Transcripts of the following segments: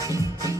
Thank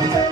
Thank you.